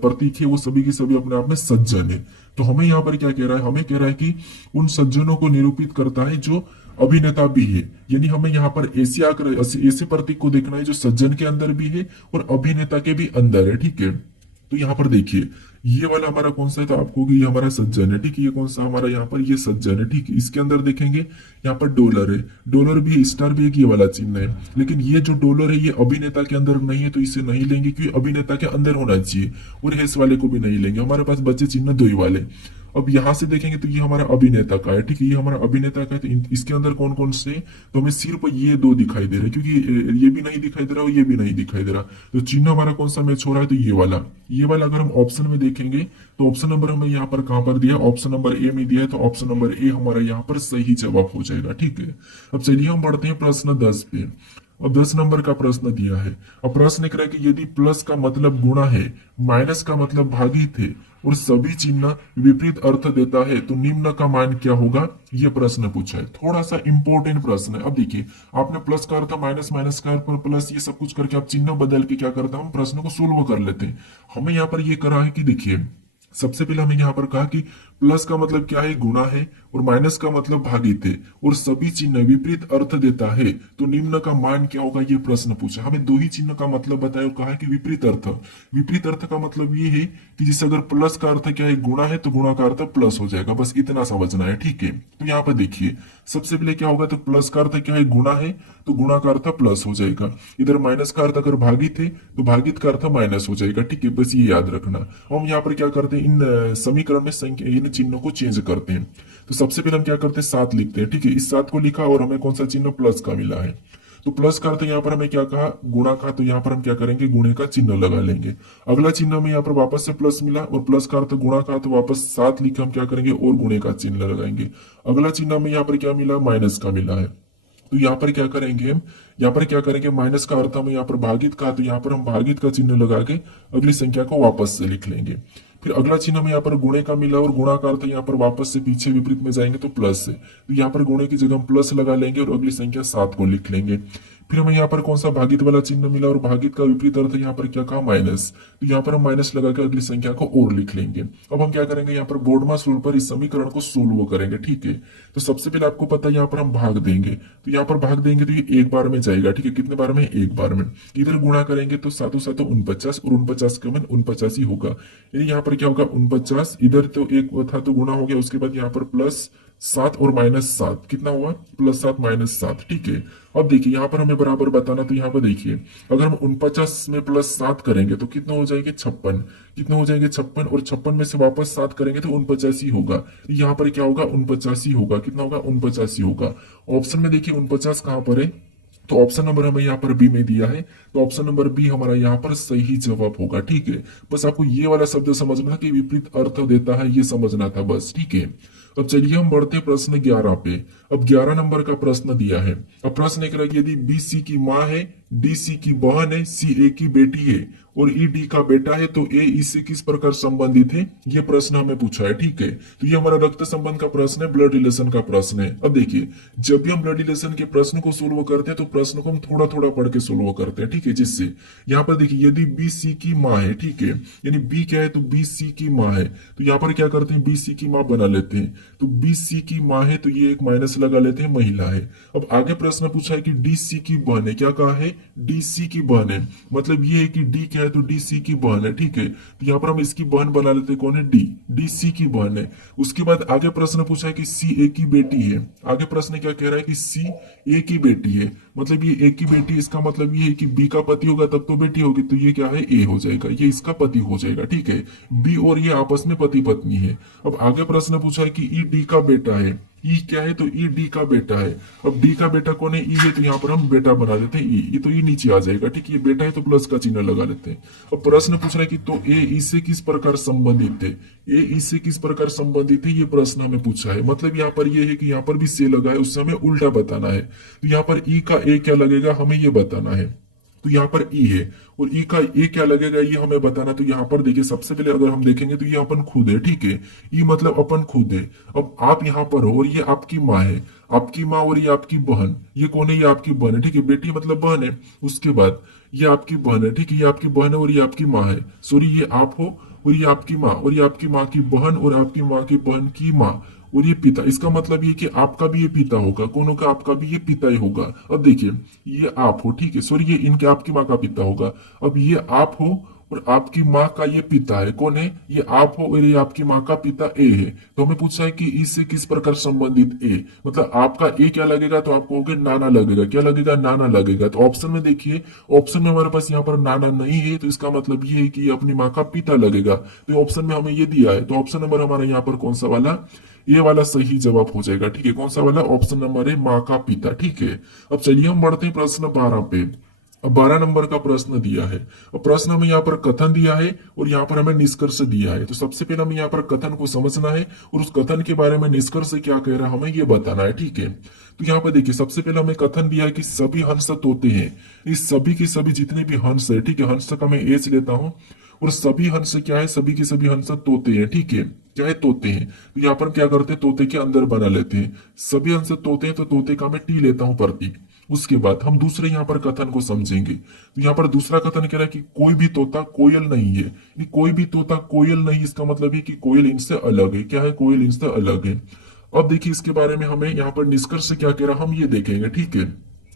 प्रतीक है वो सभी के सभी अपने आप में सज्जन है। तो हमें यहाँ पर क्या कह रहा है, हमें कह रहा है कि उन सज्जनों को निरूपित करता है जो अभिनेता भी है। यानी हमें यहाँ पर ऐसे प्रतीक को देखना है जो सज्जन के अंदर भी है और अभिनेता के भी अंदर है। ठीक है, तो यहाँ पर देखिए ये वाला हमारा कौन सा है, तो आपको ये हमारा सज्जन है। ठीक है, ये कौन सा हमारा यहाँ पर, ये सज्जन है। ठीक है, इसके अंदर देखेंगे यहाँ पर डॉलर है, डॉलर भी है, स्टार भी एक ये वाला चिन्ह है। लेकिन ये जो डॉलर है ये अभिनेता के अंदर नहीं है, तो इसे नहीं लेंगे क्योंकि अभिनेता के अंदर होना चाहिए। और हेस वाले को भी नहीं लेंगे, हमारे पास बचे चिन्ह दो ही वाले। अब यहां से देखेंगे तो ये हमारा अभिनेता का है। ठीक है, ये हमारा अभिनेता का है, तो इसके अंदर कौन कौन से, तो हमें सिर्फ ये दो दिखाई दे रहे हैं क्योंकि ये भी नहीं दिखाई दे रहा और ये भी नहीं दिखाई दे रहा। तो चिन्ह हमारा कौन सा मैच हो रहा है, तो ये वाला अगर हम ऑप्शन में देखेंगे तो ऑप्शन नंबर हमें यहाँ पर कहां पर दिया, ऑप्शन नंबर ए में दिया है, तो ऑप्शन नंबर ए हमारा यहाँ पर सही जवाब हो जाएगा। ठीक है, अब चलिए हम बढ़ते हैं प्रश्न 10 पे। अब 10 नंबर का प्रश्न दिया है। अब प्रश्न कह रहा है कि यदि प्लस का मतलब गुणा है, माइनस का मतलब भागित है और सभी चिन्ह विपरीत अर्थ देता है तो निम्न का मान क्या होगा, यह प्रश्न पूछा है। थोड़ा सा इंपॉर्टेंट प्रश्न है। अब देखिए आपने प्लस का अर्थ माइनस, माइनस का अर्थ प्लस, ये सब कुछ करके आप चिन्ह बदल के क्या करता हूं, प्रश्न को सोल्व कर लेते हैं। हमें यहाँ पर ये करा है कि देखिए सबसे पहले हमें यहाँ पर कहा कि प्लस का मतलब क्या है, गुणा है, और माइनस का मतलब भागित है, और सभी चिन्ह विपरीत अर्थ देता है तो निम्न का मान क्या होगा, ये प्रश्न पूछा। हमें दो ही चिन्ह का मतलब बताया, कहा है कि विपरीत अर्थ। विपरीत अर्थ का मतलब ये है कि जैसे अगर प्लस का अर्थ क्या है, गुणा है, तो गुणा का अर्थ प्लस हो जाएगा, बस इतना समझना है। ठीक है, तो यहाँ पर देखिए सबसे पहले क्या होगा, तो प्लस का अर्थ क्या है, गुणा है, तो गुणा का अर्थ प्लस हो जाएगा। इधर माइनस का अर्थ अगर भागित है तो भागित का अर्थ माइनस हो जाएगा। ठीक है, बस ये याद रखना। हम यहाँ पर क्या करते हैं, इन समीकरण में संख्या इन चिन्हों को चेंज करते हैं। तो सबसे पहले हम क्या करते हैं, 7 लिखते हैं। ठीक है, इस 7 को लिखा और हमें कौन सा चिन्ह, प्लस का मिला है। तो प्लस का अर्थ यहाँ पर हमें क्या कहा, गुणा का, तो यहाँ पर हम क्या करेंगे, गुणे का चिन्ह लगा लेंगे। अगला चिन्ह में यहाँ पर वापस से प्लस मिला और प्लस का अर्थ गुणा का, तो वापस 7 लिखे हम क्या करेंगे और गुणे का चिन्ह लगाएंगे। अगला चिन्ह में यहाँ पर क्या मिला, माइनस का मिला है, तो यहाँ पर क्या करेंगे हम, यहाँ पर क्या करेंगे, माइनस का अर्थ हमें यहाँ पर भागित का, तो यहाँ पर हम भागित का चिन्ह लगा के अगली संख्या को वापस से लिख लेंगे। फिर अगला चिन्ह में यहाँ पर गुणे का मिला और गुणा का अर्थ यहाँ पर वापस से पीछे विपरीत में जाएंगे तो प्लस से, तो यहाँ पर गुणे की जगह हम प्लस लगा लेंगे और अगली संख्या 7 को लिख लेंगे। फिर हमें यहाँ पर कौन सा भागित वाला चिन्ह मिला और भागित का विपरीत अर्थ यहाँ पर क्या कहा, माइनस, तो यहाँ पर हम माइनस लगा के अगली संख्या को और लिख लेंगे। अब हम क्या करेंगे, यहाँ पर बोर्डमास रूल पर इस समीकरण को सोल्व करेंगे। ठीक है, तो सबसे पहले आपको पता है यहाँ पर हम भाग देंगे, तो यहाँ पर भाग देंगे तो ये एक बार में जाएगा। ठीक है, कितने बार में, एक बार में। इधर गुणा करेंगे तो 7 7 49 और 49 का मान 49 ही होगा। यानी यहाँ पर क्या होगा, 49, इधर तो एक था तो गुणा हो गया, उसके बाद यहाँ पर प्लस 7 और माइनस 7, कितना हुआ, प्लस 7 माइनस 7। ठीक है, अब देखिए यहाँ पर हमें बराबर बताना, तो यहाँ पर देखिए अगर हम 49 में प्लस 7 करेंगे तो कितना हो जाएंगे, 56, कितना हो जाएंगे 56, और 56 में से वापस 7 करेंगे तो 49 ही होगा। यहाँ पर क्या होगा, 49 ही होगा, कितना होगा, 49 ही होगा। ऑप्शन में देखिए 49 कहाँ पर है, तो ऑप्शन नंबर हमें यहाँ पर बी में दिया है, तो ऑप्शन नंबर बी हमारा यहाँ पर सही जवाब होगा। ठीक है, बस आपको ये वाला शब्द समझना था कि विपरीत अर्थ देता है, ये समझना था बस। ठीक है, अब चलिए हम बढ़ते हैं प्रश्न 11 पे। अब 11 नंबर का प्रश्न दिया है। अब प्रश्न एक रहा कि यदि बी सी की माँ है, डी सी की बहन है, सी ए की बेटी है और ई डी का बेटा है, तो ए इससे किस प्रकार संबंधित है, ये प्रश्न हमें पूछा है। ठीक है, तो ये हमारा रक्त संबंध का प्रश्न है, ब्लड रिलेशन का प्रश्न है। अब देखिए, जब भी हम ब्लड रिलेशन के प्रश्न को सोल्व करते हैं तो प्रश्न को हम थोड़ा थोड़ा पढ़ के सोल्व करते हैं। ठीक है, जिससे यहाँ पर देखिए यदि बी सी की माँ है, ठीक है, यानी बी क्या है, तो बी सी की माँ है, तो यहाँ पर क्या करते हैं, बी सी की माँ बना लेते हैं। तो बी सी की माँ है तो ये एक माइनस लगा लेते हैं, महिला है। अब आगे प्रश्न पूछा है कि डी सी की बहन है, क्या कहा है, डी सी की बहन है, मतलब ये है कि डी क्या है, तो डी सी की बहन है। ठीक है, तो यहाँ पर हम इसकी बहन बना लेते हैं, कौन है, डी, डी सी की बहन है। उसके बाद आगे प्रश्न पूछा है कि सी ए की बेटी है। आगे प्रश्न क्या कह रहा है कि सी ए की बेटी है, मतलब ये ए की बेटी, इसका मतलब ये है कि बी का पति होगा तब तो बेटी होगी, तो ये क्या है, ए हो जाएगा, ये इसका पति हो जाएगा। ठीक है, बी और ये आपस में पति पत्नी है। अब आगे प्रश्न पूछा है कि ई डी का बेटा है, ई क्या है, तो ई डी का बेटा है। अब डी का बेटा कौन है, ई है, तो यहाँ पर हम बेटा बना देते हैं, ई, ये तो ई नीचे आ जाएगा। ठीक है, ये बेटा है तो प्लस का चिन्ह लगा लेते हैं। अब प्रश्न पूछ रहा है कि तो ए इससे किस प्रकार संबंधित है, ए इससे किस प्रकार संबंधित है, ये प्रश्न हमें पूछा है। मतलब यहाँ पर ये है कि यहाँ पर भी से लगा है, उससे हमें उल्टा बताना है। तो यहाँ पर ई का ए क्या लगेगा, हमें ये बताना है। तो यहाँ पर ई है और ई का ए क्या लगेगा, ये हमें बताना। तो यहाँ पर देखिए, सबसे पहले अगर हम देखेंगे तो ये अपन खुद है। ठीक है, ई मतलब अपन खुद है। अब आप यहाँ पर हो और ये आपकी माँ है, आपकी माँ और ये आपकी बहन, ये कौन है, ये आपकी बहन है। ठीक है, बेटी मतलब बहन है। उसके बाद ये आपकी बहन है। ठीक है, ये आपकी बहन है और ये आपकी माँ है, सॉरी ये आप हो और ये आपकी माँ, और ये आपकी माँ की बहन और आपकी माँ की बहन की माँ और ये पिता। इसका मतलब ये कि आपका भी ये पिता होगा, कौन होगा, आपका भी ये पिता ही होगा। अब देखिए, ये आप हो, ठीक है, सॉरी ये इनके आपकी माँ का पिता होगा। अब ये आप हो और आपकी माँ का ये पिता है, कौन है, ये आप हो और ये आपकी माँ का पिता ए है। तो हमें पूछा है कि इससे किस प्रकार संबंधित ए, मतलब आपका ए क्या लगेगा, तो आपको होगा नाना लगेगा, क्या लगेगा, नाना लगेगा। तो ऑप्शन में देखिए, ऑप्शन में हमारे पास यहाँ पर नाना नहीं है, तो इसका मतलब ये है कि ये अपनी माँ का पिता लगेगा। तो ऑप्शन में हमें ये दिया है, तो ऑप्शन नंबर हमारा यहाँ पर कौन सा वाला, ये वाला सही जवाब हो जाएगा। ठीक है, कौन सा वाला, ऑप्शन नंबर है माँ का पिता। ठीक है, अब चलिए हम बढ़ते हैं प्रश्न 12 पे। अब 12 नंबर का प्रश्न दिया है। और प्रश्न हमें यहाँ पर कथन दिया है और यहाँ पर हमें निष्कर्ष दिया है। तो सबसे पहले हमें यहाँ पर कथन को समझना है और उस कथन के बारे में निष्कर्ष क्या कह रहा है हमें ये बताना है। ठीक है, तो यहाँ पर देखिए, सबसे पहले हमें कथन दिया है कि सभी हंस तोते हैं। इस सभी के सभी जितने भी हंस है, ठीक है, हंस का मैं एच लेता हूँ और सभी हंस क्या है, सभी के सभी हंस तोते हैं। ठीक है, क्या है, तोते हैं। तो यहाँ पर क्या करते हैं, तोते के अंदर बना लेते हैं, सभी हंस तोते हैं, तो तोते का मैं टी लेता हूं प्रतीक। उसके बाद हम दूसरे यहाँ पर कथन को समझेंगे। तो यहाँ पर दूसरा कथन कह रहा है कि कोई भी तोता कोयल नहीं है, कोई भी तोता कोयल नहीं, इसका मतलब है कि कोयल इनसे अलग है। क्या है, कोयल इनसे अलग है। अब देखिए, इसके बारे में हमें यहाँ पर निष्कर्ष क्या कह रहा हम ये देखेंगे। ठीक है,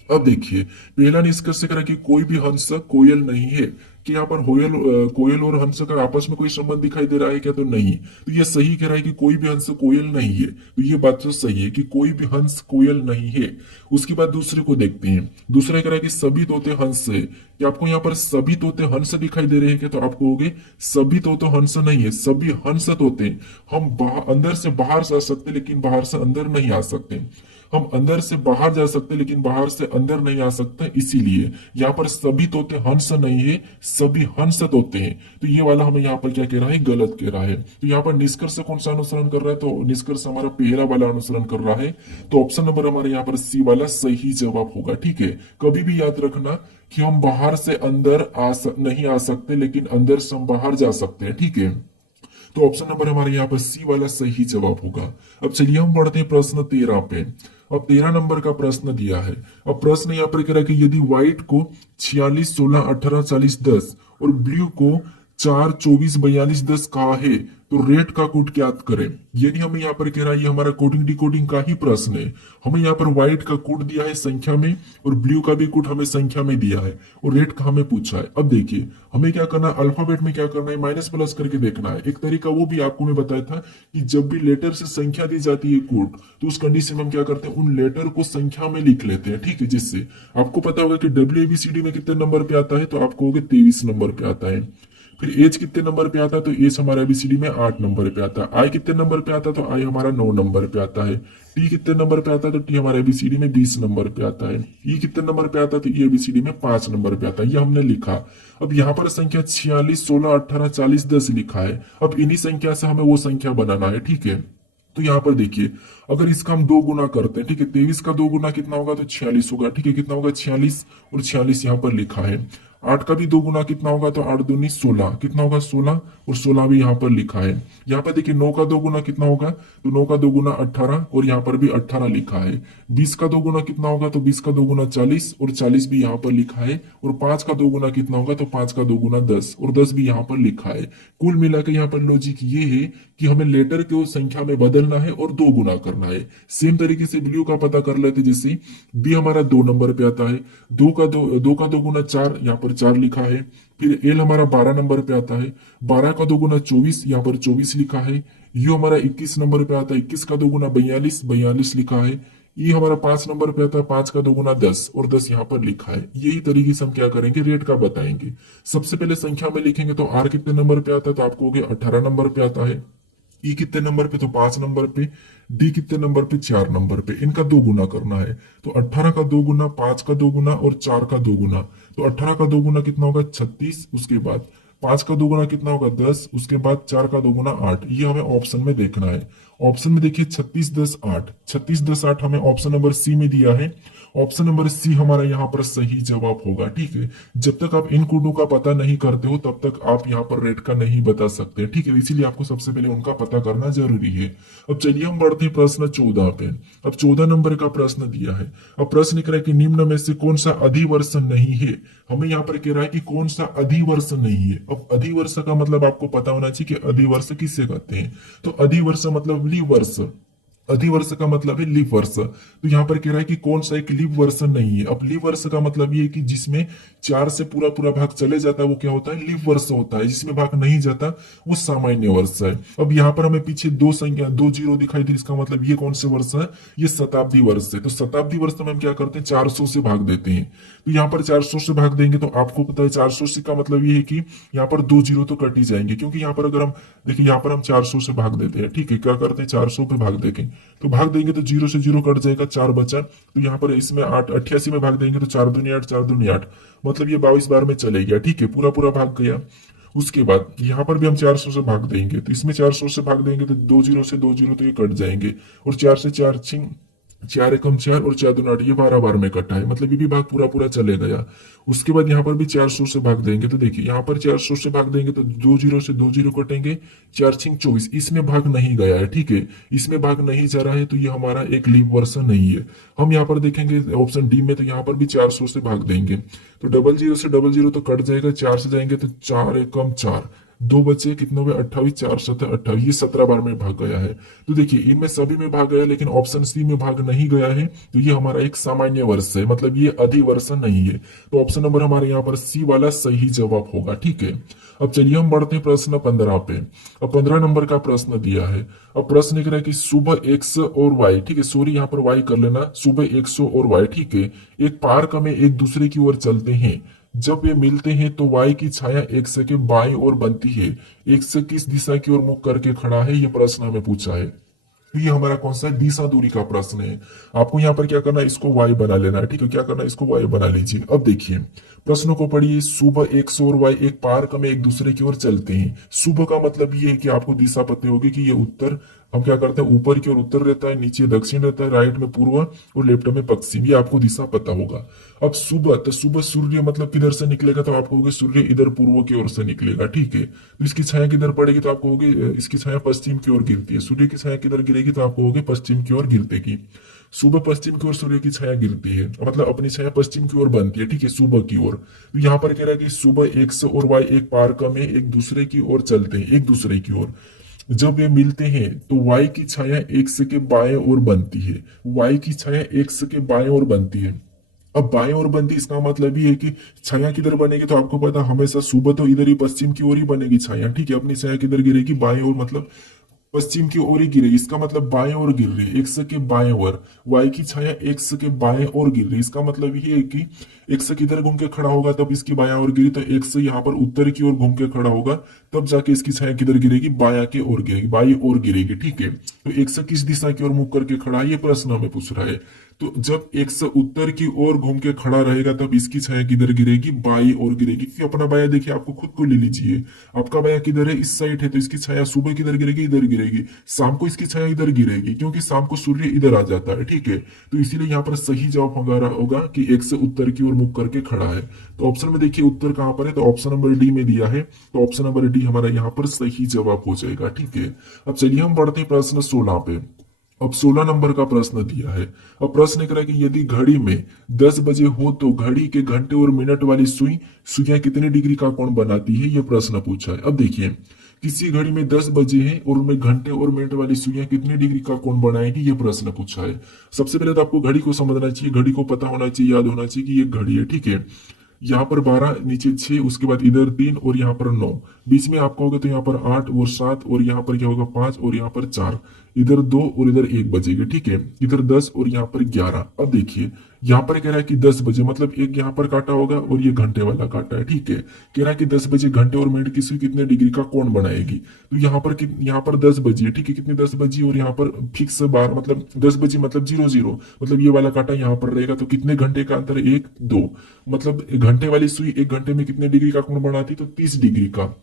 अब देखिए, पहला निष्कर्ष कह रहा है कि कोई भी हंस कोयल नहीं है। कि यहाँ पर कोयल और हंस का आपस में कोई संबंध दिखाई दे रहा है क्या, तो नहीं। तो ये सही कह रहा है कि कोई भी हंस कोयल नहीं है, तो ये बात तो सही है कि कोई भी हंस कोयल नहीं है। उसके बाद दूसरे को देखते हैं। दूसरा कह रहा है कि सभी तोते हंस है। कि आपको यहाँ पर सभी तोते हंस दिखाई दे रहे हैं क्या, तो आप कहोगे सभी तोते हंस नहीं है, सभी हंस तोते। हम अंदर से बाहर जा सकते लेकिन बाहर से अंदर नहीं आ सकते। हम अंदर से बाहर जा सकते लेकिन बाहर से अंदर नहीं आ सकते, इसीलिए यहाँ पर सभी तोते हंस नहीं है, सभी हंस तोते हैं। तो ये वाला हमें यहाँ पर क्या कह रहा है, गलत कह रहा है। तो यहाँ पर निष्कर्ष कौन सा अनुसरण कर रहा है, तो निष्कर्ष हमारा पहला वाला अनुसरण कर रहा है। तो ऑप्शन नंबर हमारे यहाँ पर सी वाला सही जवाब होगा। ठीक है, कभी भी याद रखना कि हम बाहर से अंदर नहीं आ सकते लेकिन अंदर से हम बाहर जा सकते हैं। ठीक है, तो ऑप्शन नंबर हमारे यहाँ पर सी वाला सही जवाब होगा। अब चलिए हम बढ़ते हैं प्रश्न 13 पे। अब 13 नंबर का प्रश्न दिया है। अब प्रश्न यहाँ पर कह रहा है कि यदि व्हाइट को 46 16 18 40 10 और ब्लू को 4 24 42 10 कहा है, तो रेड का कोड ज्ञात करें। यानी हमें यहाँ पर कह रहा है, ये हमारा कोडिंग डिकोडिंग का ही प्रश्न है। हमें यहाँ पर व्हाइट का कोड दिया है संख्या में और ब्लू का भी कोड हमें संख्या में दिया है और रेड का हमें पूछा है। अब देखिए, हमें क्या करना है, अल्फाबेट में क्या करना है, माइनस प्लस करके देखना है। एक तरीका वो भी आपको मैं बताया था कि जब भी लेटर से संख्या दी जाती है कोड, तो उस कंडीशन में हम क्या करते हैं, उन लेटर को संख्या में लिख लेते हैं। ठीक है, जिससे आपको पता होगा कि WABCD में कितने नंबर पे आता है, तो आपको होगा 23 नंबर पे आता है। फिर एज कितने नंबर पे आता है, तो एज हमारा एबीसीडी में 8 नंबर पे आता है। आई कितने नंबर पे आता है, तो आई हमारा 9 नंबर पे आता है। टी कितने नंबर पे आता है, तो टी हमारे एबीसीडी में 20 नंबर पे आता है। ई कितने नंबर पे आता है, तो ई एबीसीडी में 5 नंबर पे आता है। ये हमने लिखा। अब यहाँ पर संख्या 46, 16, 18, 40, 10 लिखा है। अब इन्हीं संख्या से हमें वो संख्या बनाना है, ठीक है। तो यहाँ पर देखिए, अगर इसका हम दो गुना करते हैं, ठीक है, 23 का दो गुना कितना होगा, तो 46 होगा, ठीक है। कितना होगा, 46, और 46 यहाँ पर लिखा है। 8 का भी दो गुना कितना होगा, तो 8 दूनी 16, कितना होगा, 16, और 16 भी यहाँ पर लिखा है। यहाँ पर देखिए 9 का दो गुना कितना होगा, तो 9 का दो गुना 18, और यहाँ पर भी 18 लिखा है। 20 का दो गुना कितना होगा, तो 20 का दो गुना 40, और 40 भी यहाँ पर लिखा है। और 5 का दो गुना कितना होगा, तो 5 का दो गुना 10, और 10 भी यहाँ पर लिखा है। कुल मिलाकर यहाँ पर लॉजिक ये है कि हमें लेटर को संख्या में बदलना है और दो गुना करना है। सेम तरीके से ब्लू का पता कर लेते, जैसे बी हमारा 2 नंबर पे आता है। दो का दो गुना 4, यहाँ पर 4 लिखा है। फिर एल हमारा 12 नंबर पे आता है। 12 का दो गुना 24, यहाँ पर 24 लिखा है। यू हमारा 21 नंबर पे आता है। 21 का दो गुना 42, 42 लिखा है। ये हमारा 5 नंबर पे आता है। 5 का दो गुना 10, और 10 यहाँ पर लिखा है। यही तरीके से हम क्या करेंगे, रेट का बताएंगे। सबसे पहले संख्या में लिखेंगे, तो आर कितने नंबर पे आता है, तो आपको हो गया 18 नंबर पे आता है। ई कितने नंबर पे, तो 5 नंबर पे। डी कितने नंबर पे, 4 नंबर पे। इनका दो गुना करना है, तो 18 का दो गुना, 5 का दो गुना, और 4 का दो गुना। तो 18 का दो गुना कितना होगा, 36, उसके बाद 5 का दो गुना कितना होगा, 10, उसके बाद 4 का दो गुना 8। ये हमें ऑप्शन में देखना है। ऑप्शन में देखिए 36, 10, 8, 36, 10, 8 हमें ऑप्शन नंबर सी में दिया है। ऑप्शन नंबर सी हमारा यहाँ पर सही जवाब होगा, ठीक है। जब तक आप इन कोडों का पता नहीं करते हो, तब तक आप यहाँ पर रेट का नहीं बता सकते, ठीक है। इसीलिए आपको सबसे पहले उनका पता करना जरूरी है। अब चलिए हम बढ़ते हैं प्रश्न 14 पे। अब 14 नंबर का प्रश्न दिया है। अब प्रश्न कह रहा है कि निम्न में से कौन सा अधिवर्ष नहीं है। हमें यहाँ पर कह रहा है कि कौन सा अधिवर्ष नहीं है। अब अधिवर्ष का मतलब आपको पता होना चाहिए कि अधिवर्ष किसे कहते हैं। तो अधिवर्ष मतलब लीव वर्ष। अधिवर्ष का मतलब है लीप वर्ष। तो यहाँ पर कह रहा है कि कौन सा एक लीप वर्ष नहीं है। अब लीप वर्ष का मतलब ये है कि जिसमें 4 से पूरा पूरा भाग चले जाता है, वो क्या होता है, लीप वर्ष होता है। जिसमें भाग नहीं जाता, वो सामान्य वर्ष है। अब यहाँ पर हमें पीछे दो संख्या, 2 जीरो दिखाई दे, इसका मतलब ये कौन से वर्ष है, ये शताब्दी वर्ष है। तो शताब्दी वर्ष में हम क्या करते हैं, 400 से भाग देते हैं। तो यहाँ पर 400 से भाग देंगे, तो आपको पता है 400 से का मतलब ये है कि यहाँ पर 2 जीरो तो कट ही जाएंगे, क्योंकि यहाँ पर अगर हम देखिए, यहाँ पर हम 400 से भाग देते हैं, ठीक है। क्या करते हैं, 400 पे भाग देंगे, तो भाग देंगे तो 0 से 0 कट जाएगा, 4 बचा। तो यहाँ पर इसमें 88 में भाग देंगे, तो 4 दूनी 8, 4 दूनी 8, मतलब ये 22 बार में चले गया, ठीक है, पूरा पूरा भाग गया। उसके बाद यहाँ पर भी हम 400 से भाग देंगे, तो इसमें 400 से भाग देंगे, तो 2 जीरो से 2 जीरो तो ये कट जाएंगे। और 4 से 4 छिंग, 4 एकम 4, और 4 दूना 8, ये 12 बार में कटा है, मतलब ये भी भाग पूरा पूरा चले गया। उसके बाद यहाँ पर भी 400 से भाग देंगे, तो देखिए यहाँ पर 400 से भाग देंगे, तो 2 जीरो से 2 जीरो कटेंगे, 4 छिंग 24, इसमें भाग नहीं गया है, ठीक है, इसमें भाग नहीं जा रहा है, तो ये हमारा एक लीप वर्ष नहीं है। हम यहाँ पर देखेंगे ऑप्शन डी में, तो यहाँ पर भी 400 से भाग देंगे, तो डबल जीरो से डबल जीरो तो कट जाएगा, 4 से जाएंगे तो 4 एकम 4, 2 बचे, कितने हुए, 28, 4 7 28, ये 17 बार में भाग गया है। तो देखिए इनमें सभी में भाग गया, लेकिन ऑप्शन सी में भाग नहीं गया है, तो ये हमारा एक सामान्य वर्ष है, मतलब ये अधिवर्ष नहीं है। तो ऑप्शन नंबर हमारे यहाँ पर सी वाला सही जवाब होगा, ठीक है। अब चलिए हम बढ़ते हैं प्रश्न 15 पे। अब 15 नंबर का प्रश्न दिया है। अब प्रश्न कह रहा है कि सुबह एक्स और वाई, ठीक है, सॉरी यहाँ पर वाई कर लेना, सुबह एक्स और वाई, ठीक है, एक पार्क में एक दूसरे की ओर चलते हैं। जब वे मिलते हैं तो वाई की छाया एक्स के बाईं ओर बनती है। एक्स किस दिशा की ओर मुख करके खड़ा है, ये प्रश्न हमें पूछा है। तो ये हमारा कौन सा है, दिशा दूरी का प्रश्न है। आपको यहाँ पर क्या करना है, इसको वाई बना लेना है, ठीक है, क्या करना है, इसको वाई बना लीजिए। अब देखिए प्रश्नों को पढ़िए। सुबह एक्स और वाई एक पार्क में एक दूसरे की ओर चलते हैं। सुबह का मतलब ये है कि आपको दिशा पता होगी कि ये उत्तर, हम क्या करते हैं, ऊपर की ओर उत्तर रहता है, नीचे दक्षिण रहता है, राइट में पूर्व और लेफ्ट में पश्चिम, ये आपको दिशा पता होगा। अब सुबह, तो सुबह सूर्य मतलब किधर से निकलेगा, तो आपको होगी सूर्य इधर पूर्व की ओर से निकलेगा, ठीक है। तो इसकी छाया किधर पड़ेगी, तो आपको होगी, इसकी छाया पश्चिम की ओर गिरती है। सूर्य की छाया किधर गिरेगी, तो आपको होगी पश्चिम की ओर गिरतेगी। सुबह पश्चिम की ओर सूर्य की छाया गिरती है, मतलब अपनी छाया पश्चिम की ओर बनती है, ठीक है, सुबह की ओर। तो यहाँ पर कह रहा है कि सुबह एक्स और वाई एक पार्क में एक दूसरे की ओर चलते हैं, एक दूसरे की ओर। जब वे मिलते हैं तो वाई की छाया एक्स के बाएं ओर बनती है। वाई की छाया एक्स के बाएं ओर बनती है। अब बाएं ओर बनती, इसका मतलब ये है कि छाया किधर बनेगी, तो आपको पता हमेशा सुबह तो इधर ही पश्चिम की ओर ही बनेगी छाया, ठीक है, अपनी छाया किधर गिरेगी, बाएं ओर, मतलब पश्चिम की ओर ही गिरे, इसका मतलब बाएं ओर गिर रही है, एक्स के बाएं ओर। वाई की छाया एक्स के बाएं ओर गिर रही है, इसका मतलब ये है कि एक्स किधर घूम के खड़ा होगा तब इसकी बायां ओर गिरी, तो एक्स यहाँ पर उत्तर की ओर घूम के खड़ा होगा, तब जाके इसकी छाया किधर गिरेगी, बाया की ओर गिरेगी, बाई ओर गिरेगी। ठीक है, तो एक्स किस दिशा की ओर मुख करके खड़ा है, ये प्रश्न हमें पूछ रहा है। तो जब एक्स उत्तर की ओर घूम के खड़ा रहेगा तब इसकी छाया किधर गिरेगी, बाई ओर गिरेगी। क्योंकि अपना बाया देखिए, आपको खुद को ले लीजिए, आपका बाया किधर है, इस साइड है, तो इसकी छाया सुबह किधर गिरेगी, इधर गिरेगी। शाम को इसकी छाया इधर गिरेगी, क्योंकि शाम को सूर्य इधर आ जाता है। ठीक है, तो इसीलिए यहाँ पर सही जवाब हमारा होगा कि एक्स उत्तर की ओर मुख करके खड़ा है। तो ऑप्शन में देखिए उत्तर कहाँ पर है, तो ऑप्शन नंबर डी में दिया है, तो ऑप्शन नंबर डी हमारा यहाँ पर सही जवाब हो जाएगा। ठीक है, अब चलिए हम बढ़ते हैं प्रश्न 16 पे। अब 16 नंबर का प्रश्न दिया है। अब प्रश्न कह रहा है कि यदि घड़ी में 10 बजे हो तो घड़ी के घंटे और मिनट वाली सुइयां कितने डिग्री का कोण बनाती है, यह प्रश्न पूछा है। अब देखिए, किसी घड़ी में 10 बजे हैं और उनमें घंटे और मिनट वाली सुइयां कितने डिग्री का कोण बनाएगी, यह प्रश्न पूछा है। सबसे पहले तो आपको घड़ी को समझना चाहिए, घड़ी को पता होना चाहिए, याद होना चाहिए कि ये घड़ी है। ठीक है, यहाँ पर 12, नीचे 6, उसके बाद इधर 3 और यहाँ पर 9, बीच में आपका होगा तो यहाँ पर 8 और 7, और यहाँ पर क्या होगा 5 और यहाँ पर 4, इधर 2 और इधर 1 बजेगा। ठीक है, इधर 10 और यहाँ पर 11। अब देखिए, यहाँ पर कह रहा है कि 10 बजे, मतलब एक यहाँ पर काटा होगा और ये घंटे वाला काटा है। ठीक है, कह रहा है कि 10 बजे घंटे और मिनट की सुई कितने डिग्री का कोण बनाएगी। तो यहाँ पर 10 बजे है। ठीक है, कितनी 10 बजे, और यहाँ पर फिक्स बार, मतलब 10 बजे मतलब 00, मतलब ये वाला काटा यहाँ पर रहेगा, तो कितने घंटे का अंतर है, 1 2, मतलब घंटे वाली सुई एक घंटे में कितने डिग्री का कोण बनाती, तो 30 डिग्री का।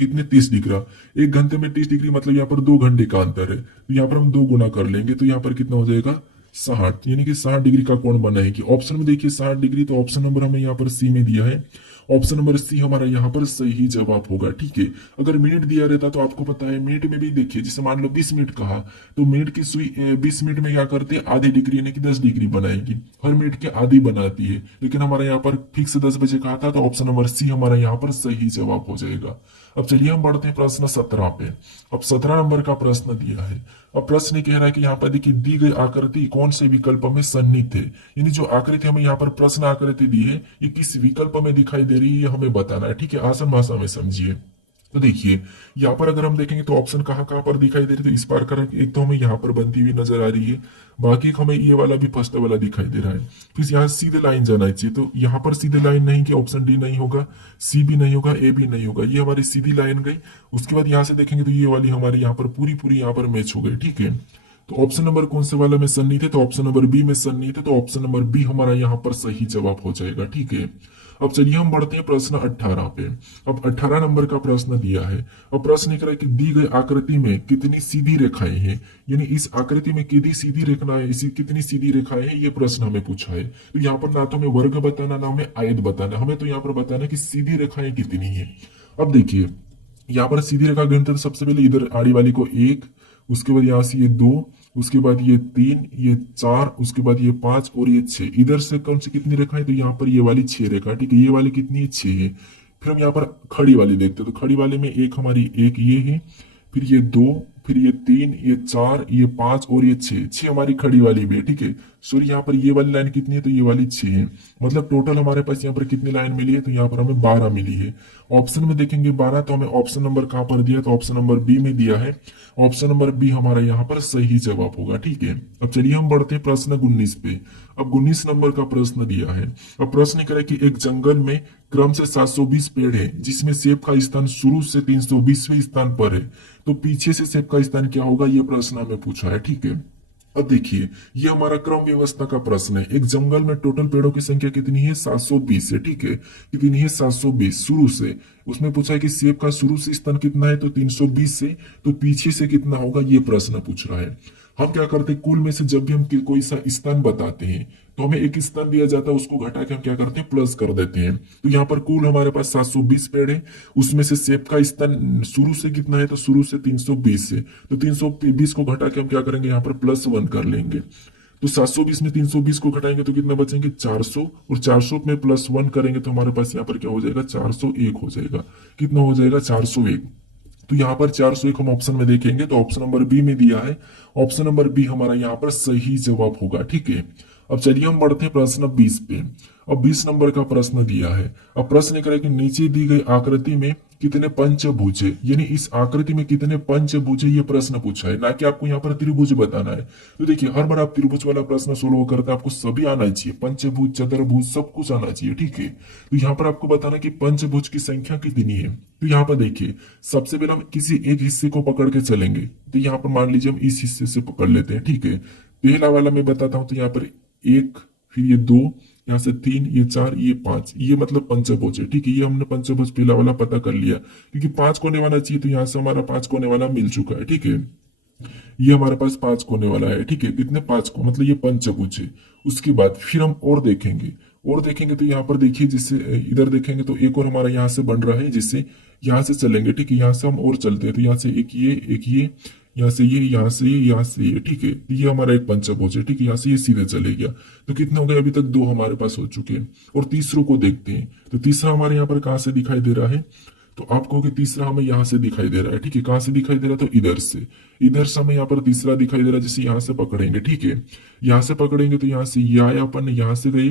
कितने, 30 डिग्री। एक घंटे में 30 डिग्री, मतलब यहाँ पर 2 घंटे का अंतर है, तो यहाँ पर हम 2 गुना कर लेंगे, तो यहाँ पर कितना हो जाएगा 60, यानी कि 60 डिग्री का कोण बनाएगी। ऑप्शन में देखिए 60 डिग्री, तो ऑप्शन नंबर हमें यहाँ पर सी में दिया है, ऑप्शन नंबर सी हमारा यहाँ पर सही जवाब होगा। ठीक है, अगर मिनट दिया रहता तो आपको पता है, मिनट में भी देखिए, जैसे मान लो 20 मिनट कहा, तो मिनट की सुई 20 मिनट में क्या करते हैं, आधी डिग्री यानी कि 10 डिग्री बनाएगी, हर मिनट के आधी बनाती है। लेकिन हमारा यहाँ पर फिक्स 10 बजे कहा था, तो ऑप्शन नंबर सी हमारा यहाँ पर सही जवाब हो जाएगा। अब चलिए हम बढ़ते हैं प्रश्न 17 पे। अब 17 नंबर का प्रश्न दिया है। अब प्रश्न कह रहा है कि यहाँ पर देखिए, दी गई आकृति कौन से विकल्प में सन्निहित है, यानी जो आकृति हमें यहाँ पर प्रश्न आकृति दी है, ये किस विकल्प में दिखाई दे रही है, ये हमें बताना है। ठीक है, आसान भाषा में समझिए। तो देखिए, यहाँ पर अगर हम देखेंगे तो ऑप्शन कहाँ कहाँ पर दिखाई दे रही है, तो इस बार कर एक तो हमें यहाँ पर बनती हुई नजर आ रही है, बाकी हमें ये वाला भी फर्स्ट वाला दिखाई दे रहा है। फिर यहाँ सीधे लाइन जाना चाहिए, तो यहाँ पर सीधे लाइन नहीं कि ऑप्शन डी नहीं होगा, सी भी नहीं होगा, ए भी नहीं होगा, ये हमारी सीधी लाइन गई। उसके बाद यहाँ से देखेंगे तो ये वाली हमारी यहाँ पर पूरी पूरी यहाँ पर मैच हो गई। ठीक है, तो ऑप्शन नंबर कौन से वाला में सन्निहित है, तो ऑप्शन नंबर बी में सन्निहित है, तो ऑप्शन नंबर बी हमारा यहाँ पर सही जवाब हो जाएगा। ठीक है, अब चलिए हम बढ़ते हैं प्रश्न 18 पे। अब 18 नंबर का प्रश्न दिया है। अब प्रश्न कह रहा है कि दी गई आकृति में कितनी सीधी रेखाएं हैं, यानी इस आकृति में कितनी सीधी रेखा है, इसी कितनी सीधी रेखाएं हैं, ये प्रश्न हमें पूछा है। तो यहाँ पर ना तो हमें वर्ग बताना, ना हमें आयत बताना, हमें तो यहाँ पर बताना कि सीधी रेखाएं कितनी है। अब देखिए, यहाँ पर सीधी रेखा गिनते तो सबसे पहले इधर आड़ी वाली को 1, उसके बाद यहाँ से ये 2, उसके बाद ये 3, ये 4, उसके बाद ये 5 और ये 6। इधर से कौन सी कितनी रेखा है, तो यहाँ पर ये वाली 6 रेखा। ठीक है, ये वाली कितनी है, 6 है। फिर हम यहाँ पर खड़ी वाली देखते हैं, तो खड़ी वाले में एक हमारी एक ये है, फिर ये 2, फिर ये 3, ये 4, ये 5 और ये 6 हमारी खड़ी वाली भी है। ठीक है, सॉरी यहाँ पर ये वाली लाइन कितनी है, तो ये वाली 6 है। मतलब टोटल हमारे पास यहाँ पर कितनी लाइन मिली है, तो यहाँ पर हमें 12 मिली है। ऑप्शन में देखेंगे 12, तो हमें ऑप्शन नंबर कहाँ पर दिया, तो ऑप्शन नंबर बी में दिया है। ऑप्शन नंबर बी हमारा यहाँ पर सही जवाब होगा। ठीक है, अब चलिए हम बढ़ते हैं प्रश्न 19 पे। अब 19 नंबर का प्रश्न दिया है। अब प्रश्न कह रहा है कि एक जंगल में क्रम से 720 पेड़ है, जिसमें सेब का स्थान शुरू से 320वें स्थान पर है, तो पीछे से सेब का स्थान क्या होगा, यह प्रश्न हमें पूछा है। ठीक है, अब देखिए, ये हमारा क्रम व्यवस्था का प्रश्न है। एक जंगल में टोटल पेड़ों की संख्या कितनी है, 720 है। ठीक है, कितनी है, 720 शुरू से। उसमें पूछा है कि सेब का शुरू से स्थान कितना है, तो 320 से, तो पीछे से कितना होगा, ये प्रश्न पूछ रहा है। हम क्या करते हैं, कुल में से जब भी हम कोई सा स्थान बताते हैं, तो हमें एक स्थान दिया जाता है, उसको घटा के हम क्या करते हैं, प्लस कर देते हैं। तो यहाँ पर कुल हमारे पास 720 पेड़ है, उसमें से सेब का स्थान शुरू से कितना है, तो शुरू से 320 से, तो 320 को घटा के हम क्या करेंगे, यहाँ पर +1 कर लेंगे। तो 720 में 320 को घटाएंगे तो कितना बचेंगे, 400, और 400 में +1 करेंगे तो हमारे पास यहाँ पर क्या हो जाएगा, 401 हो जाएगा। कितना हो जाएगा, 401। तो यहाँ पर 401 हम ऑप्शन में देखेंगे तो ऑप्शन नंबर बी में दिया है, ऑप्शन नंबर बी हमारा यहाँ पर सही जवाब होगा। ठीक है, अब चलिए हम बढ़ते हैं प्रश्न 20 पे। अब 20 नंबर का प्रश्न दिया है। अब प्रश्न करें कि नीचे दी गई आकृति में कितने पंचभुज है, यानी इस आकृति में कितने पंचभुज है ये प्रश्न पूछा है, ना कि आपको यहाँ पर त्रिभुज बताना है। तो देखिए हर बार आप त्रिभुज वाला प्रश्न सोल्व करते हैं आपको सभी आना चाहिए, पंचभुज चतुर्भुज सब कुछ आना चाहिए, ठीक है। तो यहाँ पर आपको बताना कि पंचभुज की संख्या कितनी है। तो यहाँ पर देखिए सबसे पहले हम किसी एक हिस्से को पकड़ के चलेंगे। तो यहाँ पर मान लीजिए हम इस हिस्से से पकड़ लेते हैं, ठीक है। पहला वाला मैं बताता हूँ, तो यहाँ पर एक, फिर ये दो, यहाँ से तीन, ये चार, ये पांच, ये मतलब पंचभुज है, ठीक है। ये हमने पंचभुज पहला वाला पता कर लिया, क्योंकि पांच कोने वाला चाहिए, तो यहाँ से हमारा पांच कोने वाला मिल चुका है, ठीक है। ये हमारे पास पांच कोने वाला है, ठीक है। कितने, पांच को, मतलब ये पंचभुज है। उसके बाद फिर हम और देखेंगे तो यहाँ पर देखिए जिससे इधर देखेंगे तो एक और हमारा यहाँ से बन रहा है, जिससे यहाँ से चलेंगे, ठीक है। यहाँ से हम और चलते हैं तो यहाँ से एक ये, यहाँ से ये, यहाँ से ये, यहाँ से ये, ठीक है। ये हमारा एक पंचभुज है, ठीक है। यहाँ से ये सीधे चले गया। तो कितने हो गए, अभी तक दो हमारे पास हो चुके हैं। और तीसरों को देखते हैं, तो तीसरा हमारे यहाँ पर कहाँ से दिखाई दे रहा है, तो आप कहोगे तीसरा हमें यहाँ से दिखाई दे रहा है, ठीक है। कहाँ से दिखाई दे रहा है, तो इधर से हमें यहाँ पर तीसरा दिखाई दे रहा है, जिसे यहाँ से पकड़ेंगे, ठीक है। यहाँ से पकड़ेंगे तो यहाँ से ये आया, अपन यहाँ से गए,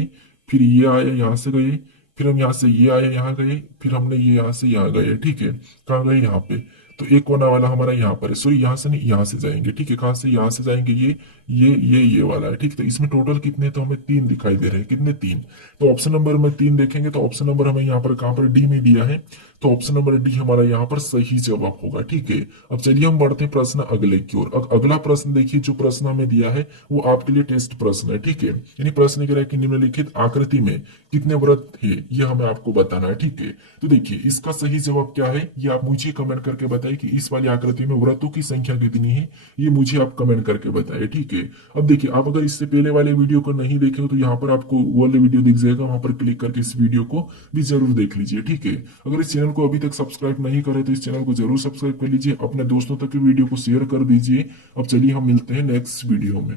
फिर ये आया, यहाँ से गए, फिर हम यहाँ से ये आया, यहाँ गए, फिर हमने ये यहाँ से यहाँ गए, ठीक है। कहाँ गए, यहाँ पे। तो एक कोना वाला हमारा यहाँ पर है, सॉरी यहाँ से नहीं, यहाँ से जाएंगे, ठीक है। कहाँ से, यहाँ से जाएंगे, ये वाला है, ठीक है। तो इसमें टोटल कितने, तो हमें तीन दिखाई दे रहे हैं, कितने, तीन। तो ऑप्शन नंबर में तीन देखेंगे तो ऑप्शन नंबर हमें यहाँ पर कहाँ पर, डी में दिया है। तो ऑप्शन नंबर डी हमारा यहाँ पर सही जवाब होगा, ठीक है। अब चलिए हम बढ़ते हैं प्रश्न अगले की ओर। अगला प्रश्न देखिए, जो प्रश्न हमें दिया है वो आपके लिए टेस्ट प्रश्न है, ठीक है। यानी प्रश्न कह रहा है कि निम्नलिखित आकृति में कितने व्रत है, ये हमें आपको बताना है, ठीक है। तो देखिए इसका सही जवाब क्या है, ये आप मुझे कमेंट करके बताइए कि इस वाली आकृति में व्रतों की संख्या कितनी है, ये मुझे आप कमेंट करके बताइए, ठीक है। अब देखिए आप अगर इससे पहले वाले वीडियो को नहीं देखे हो तो यहाँ पर आपको वो वाले वीडियो दिख जाएगा, वहां पर क्लिक करके इस वीडियो को भी जरूर देख लीजिए, ठीक है। अगर इस चैनल को अभी तक सब्सक्राइब नहीं करे तो इस चैनल को जरूर सब्सक्राइब कर लीजिए, अपने दोस्तों तक वीडियो को शेयर कर दीजिए। अब चलिए हम मिलते हैं नेक्स्ट वीडियो में।